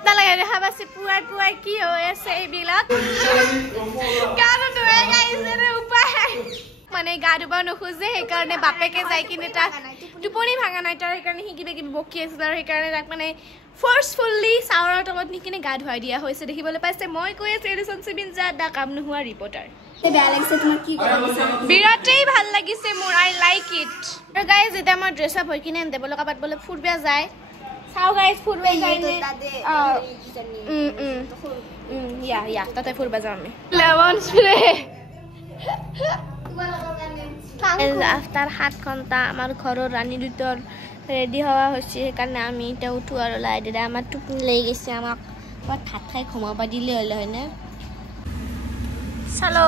আপোনালোকে দেখা পাইছে পুৱাই পুৱাই কি হৈ আছে এইবিলাক মানে গা ধুব নোখোজে সেইকাৰণে বাপেকে যাই কিনে তাক টোপনি ভাঙা নাই তাৰ সেইকাৰণে সি কিবা কিবি বকি আছিল আৰু সেইকাৰণে তাক মানে ফৰ্চফুলি চাউলৰ তলত নি কিনে গা ধুৱাই দিয়া হৈছে দেখিবলৈ পাইছে মই কৈ আছো ৰিলেশ্যনশ্বিপ ইন দা কাম নোহোৱা ৰিপৰ্টাৰ বিৰাটেই ভাল লাগিছে মোৰ আই লাইক ইট আৰু গাইজ এতিয়া মই ড্ৰেছ আপ হৈ কিনে দেৱলৈ কাবাত বোলে ফুৰিব যায় চাও গাইজ ফুৰিব যায় ইয়া তাতে ফুৰিব যাম আমি লেমন স্প্ৰে আফটাৰ 7 ঘণ্টা আমাৰ ঘৰৰ ৰাণী দুটৰ ৰেডি হওয়া হৈছে সেইকাৰণে আমি এতিয়া উঠো আৰু লাই দিলে আমাৰ টোপনি লাগি গৈছে আমাক ভাত খাই ঘুমাব দিলে হ'লে হয়নে চলো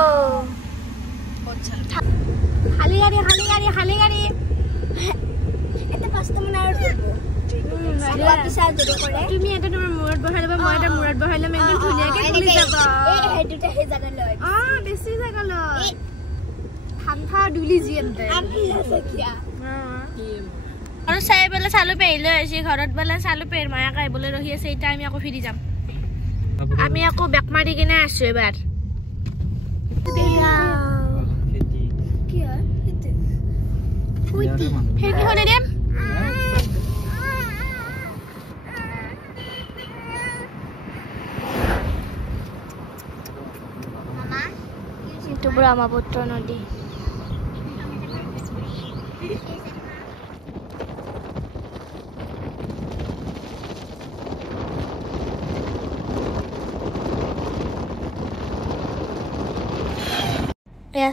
খালি গাড়ী এটা 5টা মান আৰু তুমি এটা তোমাৰ মূৰত বহাই ল'বা মই এটা মূৰত বহাই ল'ম একদম ধুনীয়াকে খুলি যাব এই দুটা হে জাগা লৈ বেছি জাগা লৈ ঠাণ্ডা দুলি জিয়েন্তে আৰু চাই বেলা চালু পেহিলৈ আছে ঘৰত বেলা চালু পেৰ মায়া কাইবলৈ ৰহি আছে এটা আমি আকৌ ফিৰি যাম আমি আকৌ বেক মাৰি কিনে আছো এবাৰ itu Brahmaputra nadi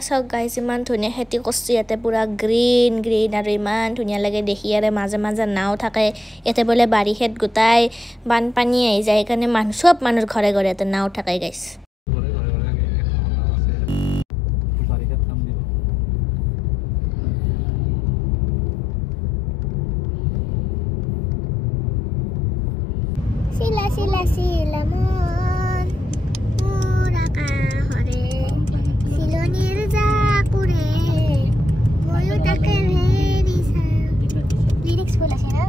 so guys iman ধুনীয়া খেতি কৰিছে ইয়াতে পুৰা গ্ৰীন আৰু ইমান ধুনীয়া লাগে দেখি আৰু মাজে মাজে নাও থাকে ইয়াতে বলে বাৰিষাত গোটাই বানপানী আহি যায় কাৰণে সব মানুহৰ ঘৰে ঘৰে ইয়াতে নাও থাকে guys sila mon muraka hore silonir ja kure moyu takeri sa lyrics bola se na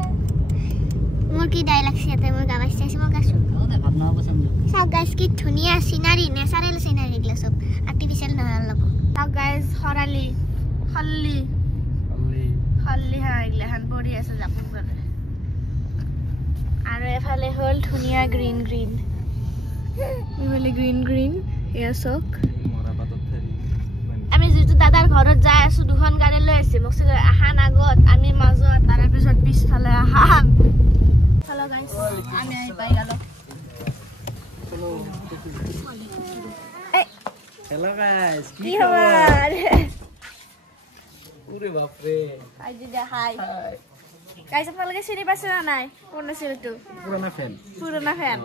mor ki dialogue se te mor gawa se mo gasu bhabna pasam sa guys ki dhuniya scenery natural scenery gla sob artificial na lako sa guys horali khalli ha igla han bodi ase japon gale আৰু এফালে হল ধুনিয়া green এফালে green এয়া চক আমি যেটো দাদাৰ ঘৰত যাই আছো দুখন গাড়ী লৈ আছে মোক সে আহান আগত আমি মাজত তাৰ পিছত পিছফালে আহান চলো গাইস আমি পাই গেল हेलो गाइस কি খবৰ ওরে বাপ রে হাই দিদা হাই গাইস আপোনালোকে চিনি পাইছে না নাই কোন আছিল তো পুরানা ফ্যান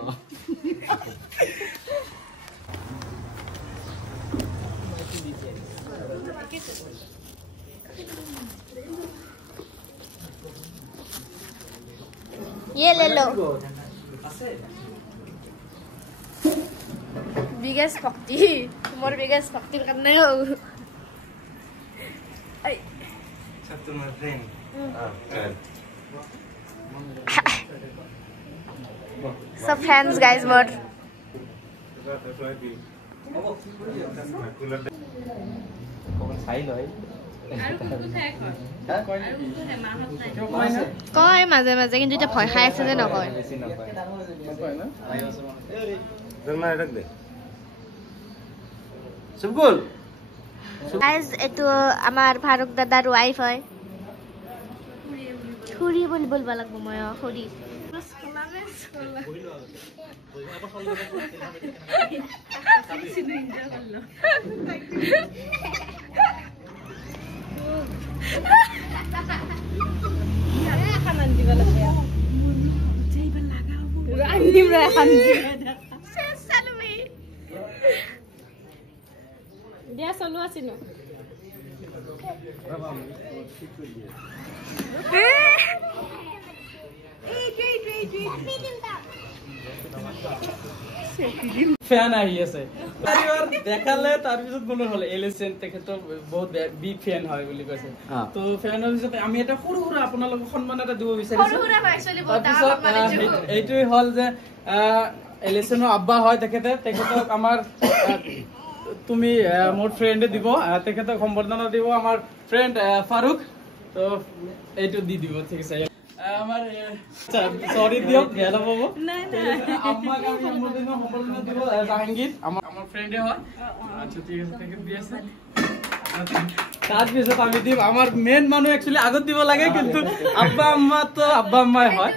ये ले लो biggest भक्ति मोर biggest भक्ति करने हो सब तुम फ्रेंड सब friends guys मोर কয় মাজে মাজে কিন্তু এটা ভয় খাই আছে যে নকয় গাইজ এটো আমাৰ ফাৰুক দাদাৰ ওয়াইফ হয় খুৰী বুলি বলবা লাগব মই খুৰী dia solo asino ফ্যান আহি আছে এবাৰ দেখালে তাৰ পিছত কোনো হলে এলিসেন তেখেত বহুত বিগ ফ্যান হয় বুলি কৈছে তো ফ্যানৰ পিছত আমি এটা সৰু সৰু আপোনালোক সন্মান এটা দিব বিচাৰিছো সৰু সৰু একচুয়ালি বহুত ডাঙৰ মানে এইটোই হল যে এলিসেনৰ আব্বা হয় তেখেতক আমাৰ তুমি মোৰ ফ্ৰেন্ডে দিব তেখেতক সম্বৰ্ধনা দিব আমাৰ ফ্ৰেন্ড ফাৰুক তো এইটো দি দিব ঠিক আছে আমার সরি দিও গেলা বাবু না না আম্মা আমি সম্বর্ধনা দিব জাহাঙ্গীর আমার ফ্রেন্ডে হয় আচ্ছা ঠিক আছে থেকে দিয়েছে তার পিছত আমি দিব আমার মেন মানুষ एक्चुअली আগত দিব লাগে কিন্তু আব্বা আম্মাই হয়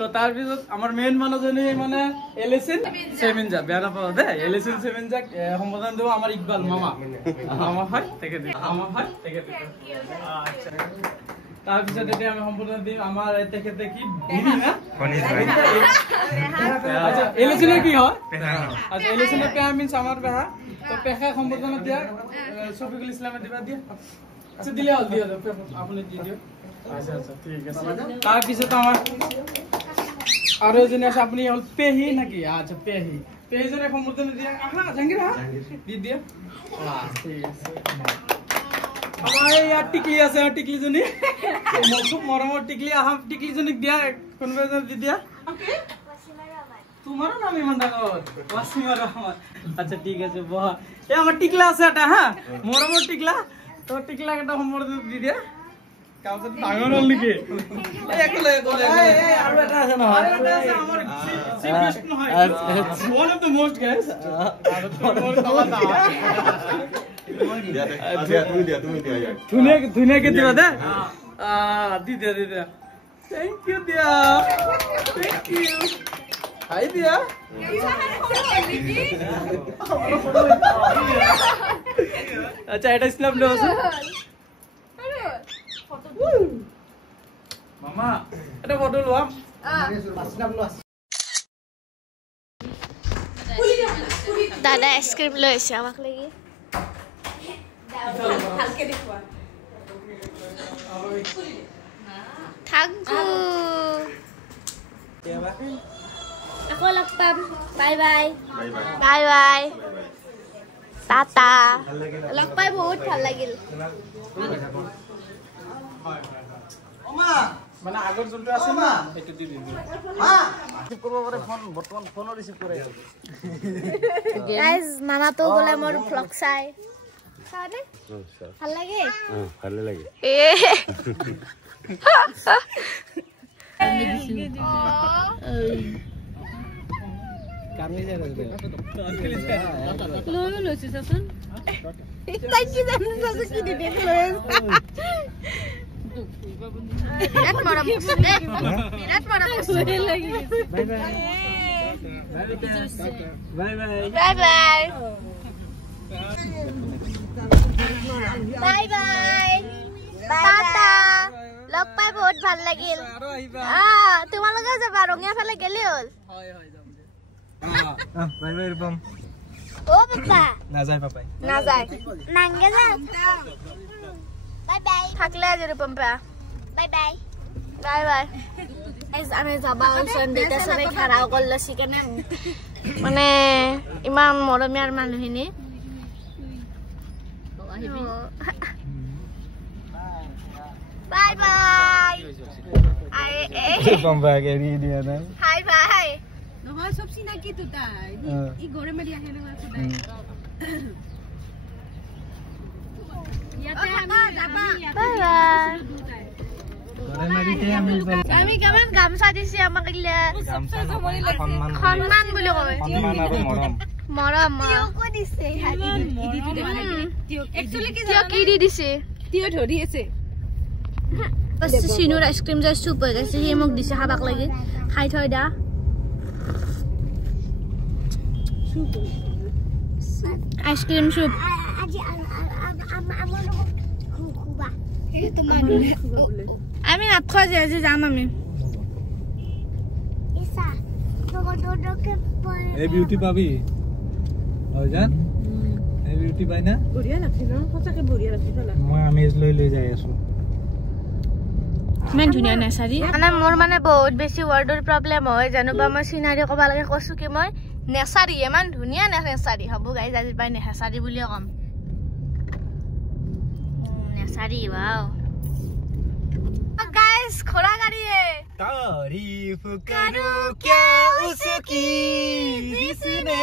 তো তার পিছত আমার মেন মানুহজনী মানে এলিসেন সেভেনজা বেয়া নাপাও দে এলিসেন সেভেনজা সম্বৰ্ধনা দিব আমাৰ ইকবাল মামা হয় থেকে দিব আচ্ছা তাৰ পিছত এতিয়া আমি সম্পূৰ্ণ দিম আমাৰ তেখেতে কি বিবি না আচ্ছা এলিসেনৰ কি হয় আচ্ছা এলিসেনৰ পেহা মিন্স আমাৰ পেহা তো পেহা সম্পূৰ্ণ দিয়া শফিকুল ইসলামে দিবা দিয়া আচ্ছা দিলে হল দিয়া আপুনি দি দিও আচ্ছা আচ্ছা ঠিক আছে তাৰ পিছত আমাৰ আৰু এজনী আছে আপুনি হল পেহি নাকি আচ্ছা পেহিজনে সম্পূৰ্ণ দিয়া আহা জাঙ্গিৰ দি দিয়া ঠিক আছে আমাৰ ইয়াৰ টিকলি আছে টিকলি জনী খুব মৰমৰ টিকলি আহা টিকলি জনীক দিয়া কোনবা দি দিয়া তোমাৰ নাম ইমান ডাঙৰ ওয়াসিমা ৰহমান আচ্ছা ঠিক আছে বহা এই আমাৰ টিকলা আছে এটা হ্যাঁ মৰমৰ টিকলা তো টিকলা এটা সম্বৰ্ধনা দি দিয়া কাউতে ডাঙৰ হল নেকি এই একলে এই আৰু এটা আছে নহয় আৰু এটা আছে আমাৰ চিফ গেষ্ট নহয় one of the most guys আৰু তোমাৰ তলা ধুনীয়াকে দিবা দে দি দিয়া থেংক ইউ দিয়া থেংক ইউ হাই দিয়া আচ্ছা এটা স্ন্যাপ লো আছে মামা এটা ফটো লোৱা স্ন্যাপ লো আছে দাদা আইসক্ৰিম লৈছে আমাক লাগি ভালকে দেখুৱা থাকো আকৌ লগ পাম bye bye bye bye Tata লগ পাই বহুত ভাল লাগিল মানে আগৰ যোনটো আছে না সেইটো দি দিম ৰিসিভ কৰিব পাৰে ফোন বৰ্তমান ফোনো ৰিসিভ কৰে গাইজ মামাটো গলে মোৰ ভ্লগ চাই চানে ভাল লাগে ভালে লাগে কামনি যায় লৈ লৈছে চাচোন তাই কি জানো কি দি দেখ লৈ বিৰাট মৰম বিৰাট মৰম লাগি bye bye bye bye bye bye bye bye Tata লগ পাই বহুত ভাল লাগিল আৰু আহিবা তোমালোকে যাবা ৰঙিয়া ফালে গেলি হল হয় হয় যাম দে বাই বাই ৰূপম ও পাপা না যায় পাপাই না যায় নাঙ্গে যা বাই বাই থাকলে আজি রূপম পা বাই বাই বাই বাই আমি যাবা সন্ধিতে সবাই খারাও করলো সেখানে মানে ইমান মৰমীয়াৰ মানুহখিনি বাই বাই ৰূপম বাগে দি দিয়া নাই হাই বাই নহয় সব চিনাকি তো তাই ই ঘরে মেলি আহে না সদাই ইয়াতে যাবা বাই বাই আমি কেমন গামছা দিছি আমাক ইলে সন্মান বুলি কয় সন্মান আৰু মৰম মৰম টিয়কো দিছে একচুয়ালি কি দি দিছে তিও ধৰি আছে বস সিনুৰ আইসক্রিম যে চুপ হৈ গৈছে হি মোক দিছে খাবাক লাগি খাই থৈ দা আইসক্রিম চুপ আমি নাথোৱা যে আজি যাম আমি এই বিউটি পাবি হয় জান এই বিউটি পাই না বঢ়িয়া লাগছে ন সঁচাকে বঢ়িয়া লাগছে চলা মই আমেজ লৈ যাই আছো ইমান ধুনীয়া নেচাৰী মানে মোৰ মানে বহুত বেছি ৱৰ্ডৰ প্ৰব্লেম হয় জানোবা মই চিনাৰী ক'ব লাগে কৈছো কি মই নেচাৰী ইমান ধুনীয়া নেচাৰী হ'ব গাইজ আজি পাই নেচাৰী বুলিয়ে ক'ম নেচাৰী ৱাও गाइस घोड़ा गाड़ी है तारीफ करूं क्या उसकी जिसने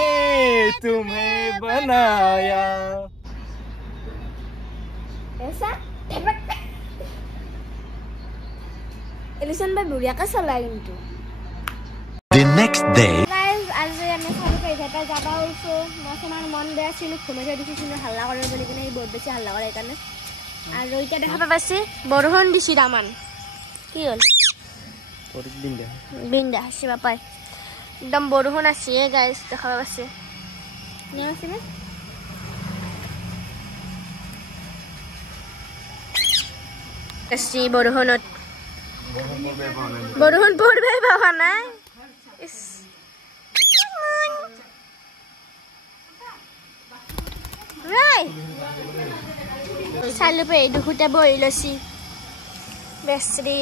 तुम्हें बनाया ऐसा एलिसन भाई बुढ़िया का चला into The next day guys आज আমি সারি পেইটা যাবা হইছো মসমান মন বেয়া ছিল ঘুমাই দিছিলো হাল্লা করে বলি কিনে বহুত বেশি হাল্লা করে এখানে আর ওইটা দেখা পাইছে বরহন দিছি রামান কি হল পরে বিন্দা বিন্দা হাসি বাপাই একদম বরহন আছে গাইস দেখা পাইছে নিয়ে আসে না আসি বরহনত বরহন পড়বে বাবা না ইস রাই সালুপে এই দুখুটা বই লছি বেসরি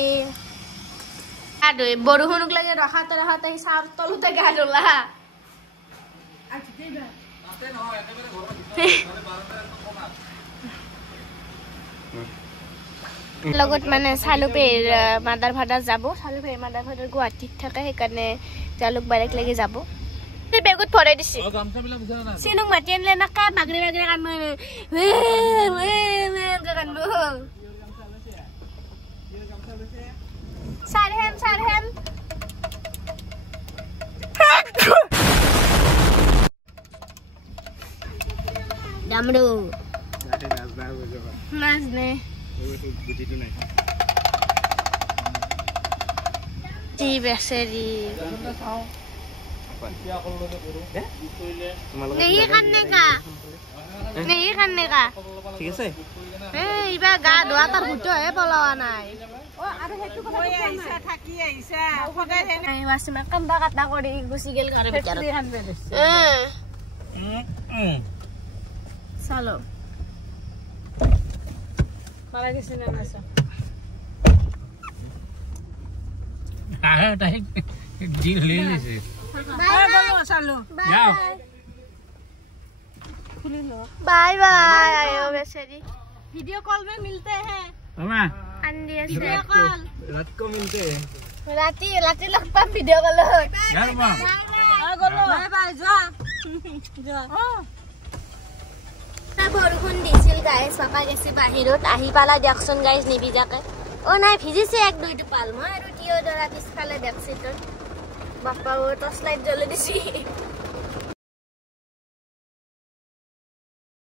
আদে বরহুনুক লাগে রাখাতে সার তলুতে গাডলা লগত মানে সালুপে মাদার ভাডা যাব সালুপে মাদার ভাডার গুয়াহাটিত থাকে সেইকাৰণে জালুক বাইক লাগি যাব বেগুত পৰাই দিছি সিনুক মাতি আনলে না কা বাগৰি কাম কানবো সাৰহেন দামড়ু নাচ নে বুঝিতো নাই জি বেসেৰি नहीं करने का ঠিক আছে ইবা গা ধোৱা তাৰ গুটো হে পলাৱা নাই কান্দা কাটা কৰি গুচি গেল ঘৰৰ ভিতৰত চালো মাৰা গেছে না নাছা আহে তাই ডিল ले लेছে बाय बाय आयो बेचारी वीडियो कॉल में मिलते हैं मामा अंडी वीडियो कॉल रात को मिलते हैं राती लग पा वीडियो कॉल यार मामा बाय बाय जा ता বৰষুণ দিছিল গাইস পাপা গেছে বাহিৰত আহি পালা দেখছন গাইস নিবিজাকে ও নাই ভিজিছে এক দুইটো পাল মই আৰু টিও দৰা পিছফালে দেখছি তোৰ বাপা ও টৰ্চ লাইট জ্বলে দিছি